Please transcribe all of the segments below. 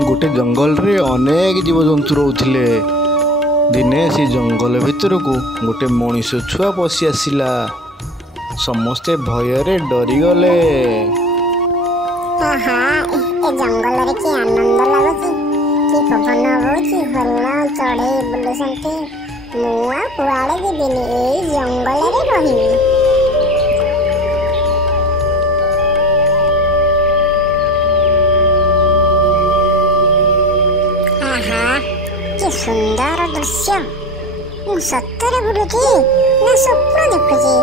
गोटे जंगल रे अनेक जीवजंतु रोते। दिने से जंगल भितर को गोटे मनीष छुआ पशि आसला। समस्ते भୟରେ डरीगले। जंगल रे कि आनंद लगुची कि पवन होची हरिण चढ़े बुलुसंती मुआ कुआड़े जीविनी एई जंगल रे रहिबी। कि सुंदर दृश्य मु सत्तरे बुलुची ना स्वप्न देखुची।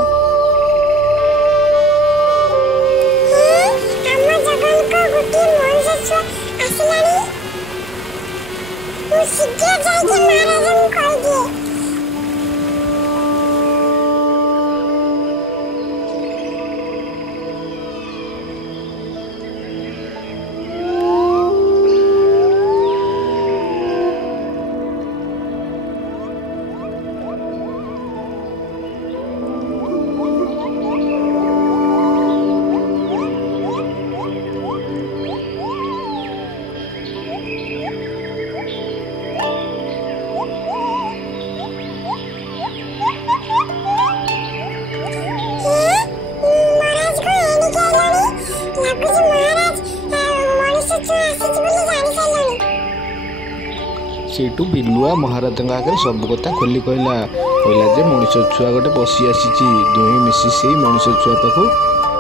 सेठू बिलुआ महाराज आगे सब कथा खोली कहला जे मनीष छुआ गोटे पशि आसी। दुहे मिसी से मनीष छुआ पाख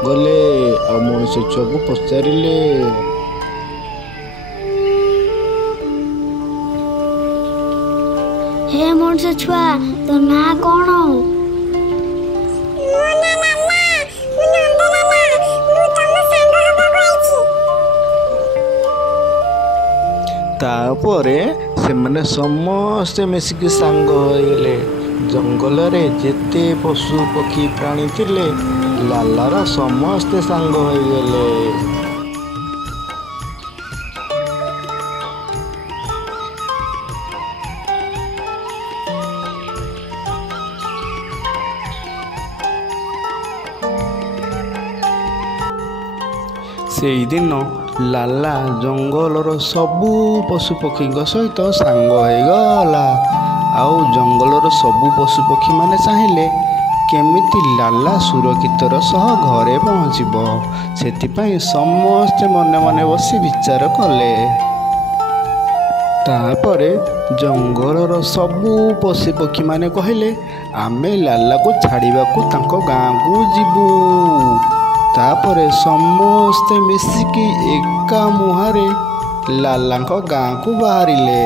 गले आ मनीष छुआ को पचारे हे मनीष छुआ तो ना कौन? तापरे से माने समस्ते मिसिकी सांग होइले। जंगल रे जेते पशु पक्षी प्राणी थिले लालार समस्ते सांग होइले। से दिन लाला जंगलर सबू पशुपक्षी सहित सांग होगला। आउ जंगलर सबू पशुपक्षी माने चाहिए केमिति लाला सुरक्षितर सह घरे पहुँचब। से समस्ते मने मने बसी विचार कले। तापरे जंगलर सबू पशुपक्षी माने कहले आमे लाला को छाड़िबा को तांको गाँ को जीवु। तापरे समस्ते मिसिकी एका मुहारे लालांको गाँ को बाहरिले।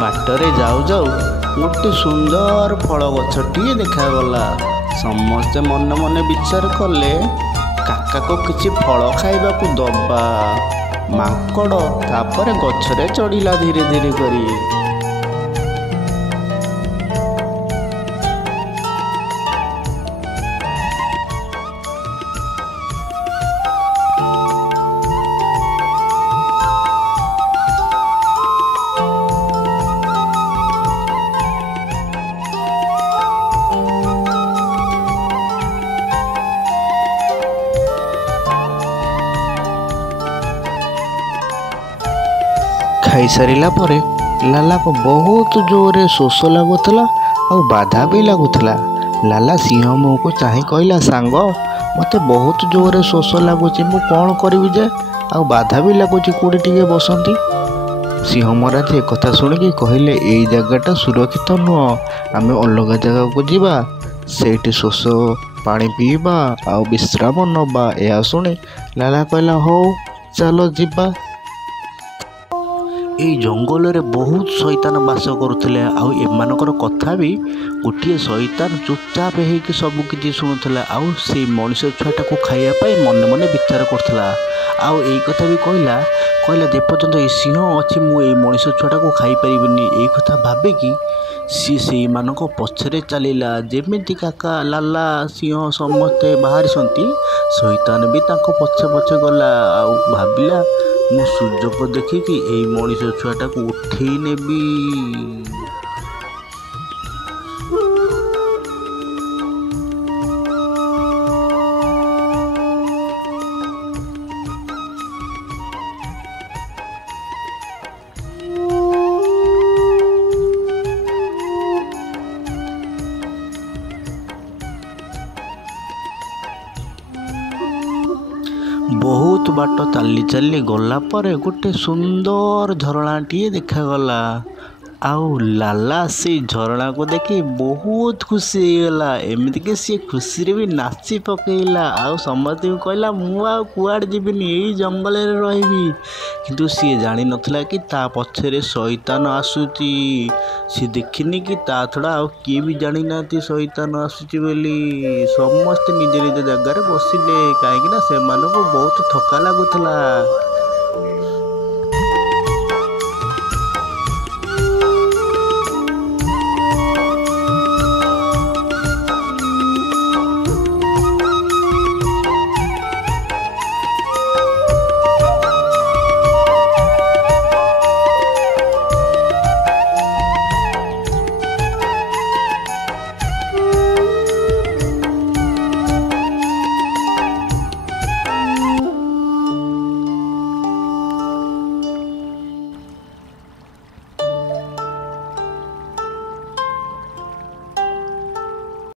बाटरे जाऊ जाऊ गोटे सुंदर फल गछटिए देखागला। समस्ते मन मन विचार कले काका को किछि फल खाइबा को दबा। माकड़ तापरे गछरे चढ़िला धीरे धीरे करी। खाई सारिला परे लाला को बहुत जोरे शोष लगुला और बाधा भी लगुला। लाला सिंह मुँह को चाहे कहला सांग मते बहुत जोरे शोष लगुच मु कौन करी जे आ बाधा भी लगुच कौटे टिके बसंती। सिंह महाराज एक कथा शुणिकी कहले एई जगहटा सुरक्षित नुह आमे अलग जगह को जीवा सेठी शोष पानी पीवा आ विश्राम नवा। यह शुणी लाला कहला हो चलो जीवा। ये जंगल में बहुत शैतान बास करुले। आउ एमानकर कथा भी गोटे शैतान चुपचाप होकर सबकि शुणुला। आउ से मनीष छुआटा को खाइबापी मन मन विचार करता। आउ यही कथा भी कहला कहला जेपर्यंत ये सिंह अच्छी मुझे मनीष छुआटा को खाई पारिनी। यही कथा भाविकी ସିଏ ସେଇମାନଙ୍କ ପଛରେ ଚାଲିଲା। ଯେମିତି କାକା, ଲାଲା, ସିଂହ ସମସ୍ତେ ବାହାରିଛନ୍ତି, ଶଇତାନ ବି ତାଙ୍କ ପଛେ ପଛେ ଗଲା। ଆଉ ଭାବିଲା, ମୁଁ ସୁଯୋଗ ଦେଖିକି ଏଇ ମଣିଷ ଛୁଆଟାକୁ ଉଠେଇ ନେବି। ବହୁତ ବାଟ ଚାଲି ଚାଲି ଗଲା ପରେ ଗୋଟେ ସୁନ୍ଦର ଝରଣାଟିଏ ଦେଖାଗଲା। ଆଉ ଲାଲା ସେଇ ଝରଣାକୁ ଦେଖି ବହୁତ ଖୁସି ହେଇଗଲା। ଏମିତିକି ସିଏ ଖୁସିରେ ବି ନାଚି ପକେଇଲା। ଆଉ ସମସ୍ତଙ୍କୁ କହିଲା, ମୁଁ ଆଉ କୁଆଡ଼େ ଯିବିନି, ଏଇ ଜଙ୍ଗଲରେ ରହିବି। କିନ୍ତୁ ସିଏ ଜାଣିନଥିଲା କି ତା ପଛରେ ଶଇତାନ ଆସୁଛି। ସିଏ ଦେଖିନି କି ତା ଛଡ଼ା ଆଉ କିଏ ବି ଜାଣିନାହାନ୍ତି ଶଇତାନ ଆସୁଛି ବୋଲି। ସମସ୍ତେ ନିଜ ନିଜ ଜାଗାରେ ବସିଲେ, କାହିଁକିନା ସେମାନଙ୍କୁ ବହୁତ ଥକା ଲାଗୁଥିଲା।